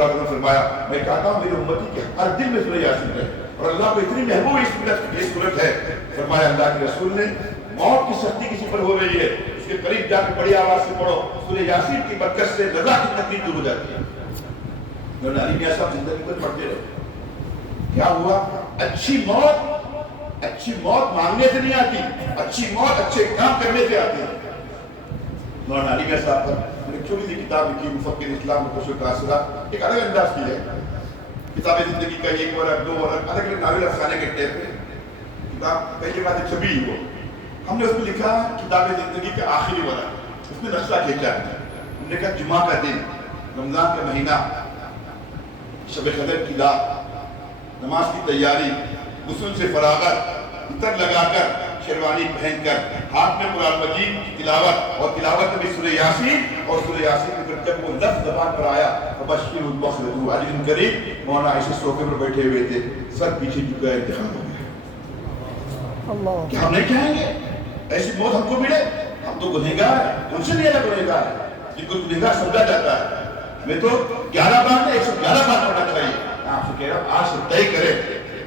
صلی اللہ علیہ وسلم فرمایا میں چاہتا ہوں میری امتی کے ہر دل میں سورہ یاسین رہے، اور اللہ کو اتنی محبوب اس صورت ہے، فرمایا اللہ کے رسول نے موت کی سختی کسی پر ہو رہی ہے اس کے قریب جا کے بڑی آواز سے پڑھو، سورہ یاسین کی برکت سے رضا کی تکلیف دور ہو جاتی ہے۔ مولانا علی میاں صاحب زندگی پر پڑھتے رہے، کیا ہوا؟ اچھی موت مانگنے سے نہیں آتی، اچھی موت اچھے کام کرنے سے آتی ہے۔ مولانا علی میاں صاحب پر میں نے چھوٹی سی کتاب لکھی مفکر اسلام و تاثرات، ایک الگ انداز کی ہے کتاب زندگی کا، ایک ورق دو ورق الگ الگ ناول افسانے کے ٹیپ پہ کتاب پہلی بات چھپی ہو، ہم نے اس میں لکھا کتاب زندگی کا آخری ورق، اس میں نقشہ کھینچا ہے، ہم نے کہا جمعہ کا دن، رمضان کا مہینہ، شب قدر کی رات، نماز کی تیاری، غسل سے فراغت، عطر لگا کر، شیروانی پہن کر، ہاتھ میں قرآن مجید کی تلاوت، اور تلاوت میں سورہ یاسین، اور سورہ یاسین میں جب وہ لفظ زبان پر آیا فبشر المخلدون علی کریم، مولانا عائشہ صوفے پر بیٹھے ہوئے تھے، سر پیچھے جھکا انتخاب ہو گیا کہ ہم نہیں کہیں گے ایسی موت ہم کو ملے، ہم تو گنہگار ہیں، ان سے نہیں الگ گنہگار ہے جن کو گنہگار سمجھا جاتا ہے۔ میں تو 11 بار نہیں 111 بار پڑھنا چاہیے، میں آپ سے کہہ رہا ہوں آج سے طے کریں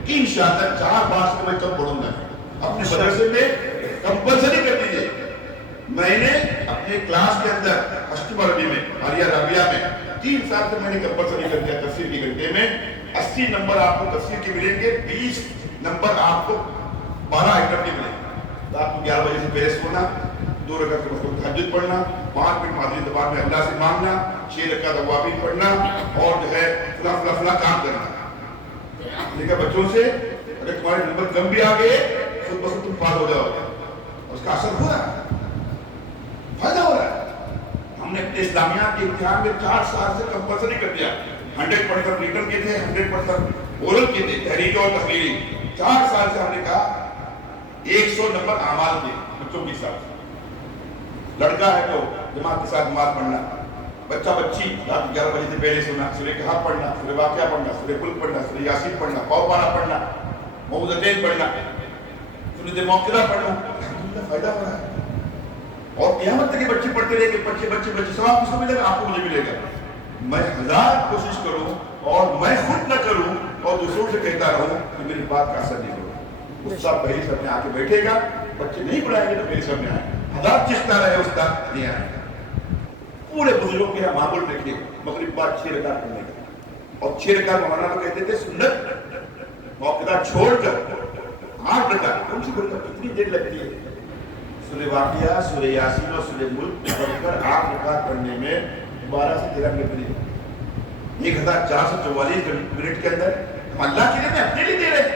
کہ انشاءاللہ 4 بار سے میں کم پڑھوں گا، اپنے مدرسے میں کمپلسری کر دیجیے۔ میں نے اپنے کلاس کے اندر ہشتم عربی میں عالیہ رابعہ میں 3 سال سے میں نے کمپلسری کر دیا، تفسیر کے گھنٹے میں 80 نمبر آپ کو تفسیر کے ملیں گے، 20 نمبر آپ کو 12 آئٹم کے ملیں گے۔ رات کو 11 بجے سے پہلے سونا، 2 رکعت تہجد پڑھنا، 5 منٹ مادری زبان میں اللہ سے مانگنا، 6 رکعت اوابین پڑھنا، اور جو ہے فلاں فلاں فلاں کام کرنا۔ میں نے کہا بچوں سے اگر تمہارے نمبر کم بھی آ گئے خود بخود تم پاس ہو جاؤ گے، اس کا اثر ہو رہا ہے، فائدہ ہو رہا ہے۔ ہم نے اپنے اسلامیات کے امتحان میں 4 سال سے کمپلسری کر دیا، 100% ریٹن کے تھے، 100% اورل کے تھے، تحریری اور تقریری۔ 4 سال سے ہم نے کہا 100 نمبر اعمال کے بچوں کے ساتھ، لڑکا ہے تو جماعت کے ساتھ نماز پڑھنا، بچہ بچی رات 11 بجے سے پہلے سونا، سورہ کہف پڑھنا، سورہ واقعہ پڑھنا، سورہ ملک پڑھنا، سورہ یاسین پڑھنا، پاؤ پارا پڑھنا، موعظتین پڑھنا، سورۃ موقرہ پڑھنا، الحمدللہ فائدہ ہو رہا ہے۔ اور قیامت تک بچے پڑھتے رہے کہ بچے ثواب کس کو ملے گا؟ آپ کو مجھے ملے گا۔ میں 1000 کوشش کروں اور میں خود نہ کروں اور دوسروں سے کہتا رہوں کہ میری بات کا اثر نہیں ہوگا، استاد پہلے سامنے آ کے بیٹھے گا، بچے نہیں پڑھائیں گے تو میرے سامنے آئے، 1000 چشتہ رہے استاد نہیں آئے گا۔ پورے بزرگوں کے معمول رکھیے مغرب بعد 6 رکعت پڑھنے کا، اور 6 رکعت مولانا کو کہتے تھے سنت، موقع چھوڑ کر 8 رکعت، کون سی برکت کتنی دیر لگتی ہے؟ سورہ واقعہ، سورہ یاسین اور سورہ ملک پڑھ کر 8 رکعت پڑھنے میں 12 سے 13 منٹ لگتے ہیں، 1444 منٹ کے اندر ہم اللہ کے لیے میں اپنے لیے دے رہے ہیں۔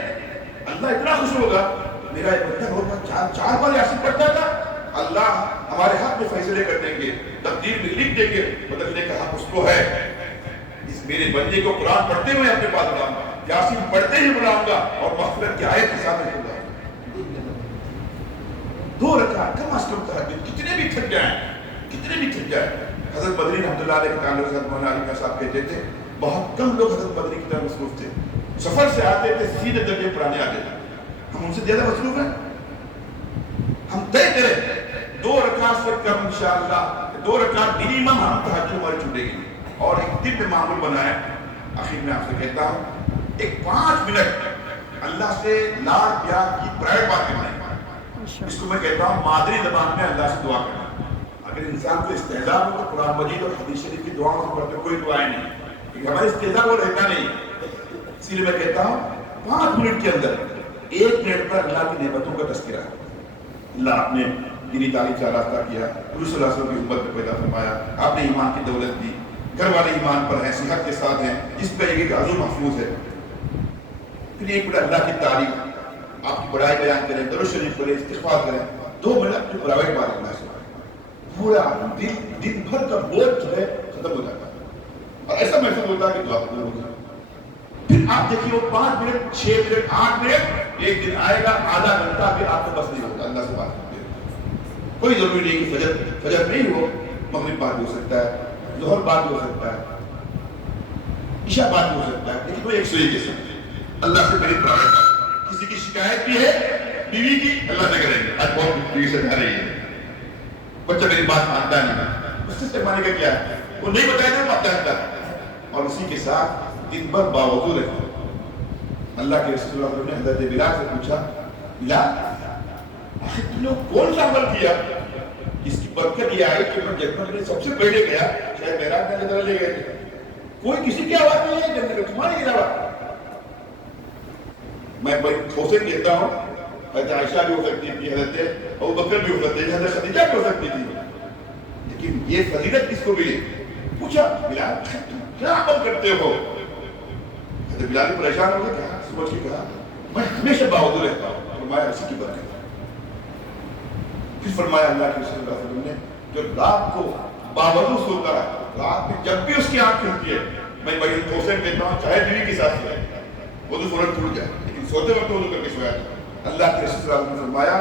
اللہ اتنا خوش ہوگا، میرا ایک بندہ بہت 4 بار یاسین پڑھتا تھا، اللہ ہمارے حق میں فیصلے کر دیں گے، تقدیر میں لکھ دیں گے، بدلنے کا حق اس کو ہے۔ اس میرے بندے کو قرآن پڑھتے ہوئے اپنے پاس بلاؤں گا، یاسین پڑھتے ہی بلاؤں گا، اور مغفرت کی آیت کے ساتھ بلاؤں گا۔ 2 رکعت کم از کم تہجد، کتنے بھی تھک جائیں۔ حضرت بدری رحمۃ اللہ علیہ کے تعلق سے مولانا علی صاحب کہتے تھے بہت کم لوگ حضرت بدری کی طرح مصروف تھے، سفر سے آتے تھے سیدھے درجے پڑھانے آتے تھے، ہم ان سے زیادہ مصروف ہیں۔ ہم طے کریں 2 رکعت سے کم انشاءاللہ 2 رکعت منیمم ہم تہجد ہماری چھوٹے گی، اور ایک دن میں معمول بنائیں۔ آخر میں آپ سے کہتا ہوں ایک 5 منٹ اللہ سے لاڈ پیار کی پرائیویٹ بات کرنا ہے، اس کو میں کہتا ہوں مادری زبان میں اللہ سے دعا کرنا۔ اگر انسان کو استعجاب ہو تو قرآن مجید اور حدیث شریف کی دعاؤں سے بڑھ کر کوئی دعائیں نہیں، کیونکہ ہمارا استعجاب وہ رہتا نہیں۔ اسی لیے میں کہتا ہوں 5 منٹ کے اندر 1 منٹ پر اللہ کی نعمتوں کا تذکرہ ہے۔ اللہ آپ نے دینی تعلیم سے آراستہ کیا، حضور صلی اللہ علیہ وسلم کی امت میں پیدا فرمایا، آپ نے ایمان کی دولت دی، گھر والے ایمان پر ہیں، صحت کے ساتھ ہیں، جس کا ایک عزو محفوظ ہے۔ پھر ایک بڑا اللہ کی تعریف، آپ کی بڑائی بیان کریں، درود شریف پڑھیں، استغفار کریں، 2 منٹ اپنی پرائیویٹ بات کرنا ہے، پورا دن بھر کا بوجھ جو ہے ختم ہو جاتا ہے، اور ایسا محسوس ہوتا ہے کہ دعا قبول ہو گئی۔ پھر آپ دیکھیے وہ 5 منٹ 6 منٹ 8 منٹ ایک دن آئے گا آدھا گھنٹہ بھی آپ کو بس نہیں ہوتا اللہ سے بات کرتے ہوئے۔ کوئی ضروری نہیں کہ فجر نہیں ہو، مغرب بعد بھی ہو سکتا ہے، ظہر بعد بھی ہو سکتا ہے، عشاء بعد بھی ہو سکتا ہے، لیکن وہ ایک سوئی کے ساتھ اللہ سے میری پرائیویٹ بات۔ کسی کی شکایت بھی ہے بیوی کی، اللہ سے کریں گے، آج بہت بیوی سے جا رہی ہے، بچہ میری بات مانتا نہیں، اس سے ماننے کا کیا ہے؟ وہ نہیں بتایا تو مانتا ہے، اور اسی کے ساتھ دن بھر باوضو رہے. اللہ کے رسول اللہ علیہ وسلم نے حضرت بلال سے پوچھا, بلال آخر تم نے کون سا عمل کیا اس کی برکت یہ آئی کہ میں جنت میں سب سے پہلے گیا, شاید معراج میں نظر لے گئے تھے, کوئی کسی کی آواز نہیں ہے جنت میں تمہاری علاوہ. میں بڑی حسین کہتا ہوں, حضرت عائشہ بھی ہو سکتی تھی, حضرت ابوبکر بھی ہو سکتے تھے, حضرت خدیجہ بھی ہو سکتی تھی, لیکن یہ فضیلت کس کو ملی؟ پوچھا بلال تم کیا عمل کرتے ہو؟ حضرت بلال پریشان ہو گئے, کہا سمجھ کے کہا میں ہمیشہ باوضو رہتا ہوں. فرمایا اسی کی برکت. پھر فرمایا اللہ کے رسول اللہ علیہ وسلم نے جو رات کو باوضو سوتا ہے, رات میں جب بھی اس کی آنکھ کھلتی ہے, میں بڑی حسین کہتا ہوں چاہے بیوی کے ساتھ سوئے وضو فوراً ٹوٹ جائے, لیکن سوتے وقت وضو کر کے سویا. اللہ کے رسول اللہ نے فرمایا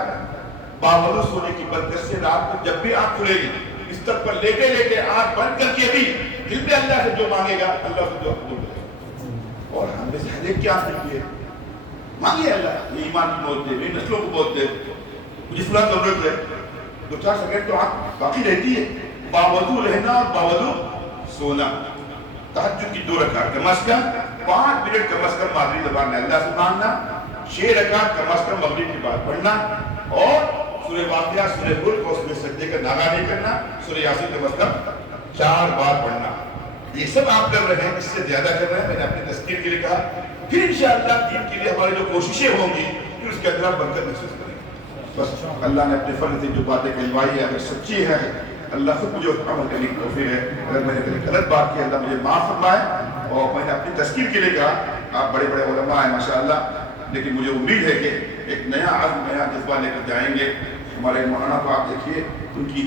باوضو سونے کی برکت سے رات کو جب بھی آنکھ کھلے گی, بستر پر لیٹے لیٹے آنکھ بند کر کے بھی دل میں اللہ سے جو مانگے گا اللہ سے جو قبول کرے گا. اور ہم میں سے ہر ایک کی آنکھ کھلتی ہے, مانگے اللہ یہ ایمان کی موت دے, میری نسلوں کو موت دے, مجھے فلاں ضرورت ہے. 2-4 سیکنڈ تو آنکھ باقی رہتی ہے. باوضو رہنا اور باوضو سونا. تہجد کی 2 رکعت کم از کم 5 منٹ کم از کم مادری زبان میں اللہ سے مانگنا, 6 رکعت کم از کم مغرب کی بعد پڑھنا, اور سورہ واقعہ, سورہ ملک اور سورہ سجدے کا ناغہ نہیں کرنا, سورہ یاسین کم از کم 4 بار پڑھنا. یہ سب آپ کر رہے ہیں, اس سے زیادہ کر رہے ہیں. میں نے اپنی تذکیر کے لیے کہا, پھر انشاءاللہ دین کے لیے ہماری جو کوششیں ہوں گی پھر اس کے اندر آپ برکت محسوس کریں گے. بس اللہ نے اپنے فضل سے جو باتیں کہلوائی ہیں اگر سچی ہے, اللہ خود مجھے عمل کرنے کی توفیق ہے. اگر میں نے کبھی غلط بات کی اللہ مجھے معاف فرمائے. اور میں نے اپنی تذکیر کے لیے کہا, آپ بڑے بڑے علماء ہیں ماشاءاللہ, لیکن مجھے امید ہے کہ ایک نیا عزم, نیا جذبہ لے کر جائیں گے. ہمارے مولانا کو آپ دیکھیے, ان کی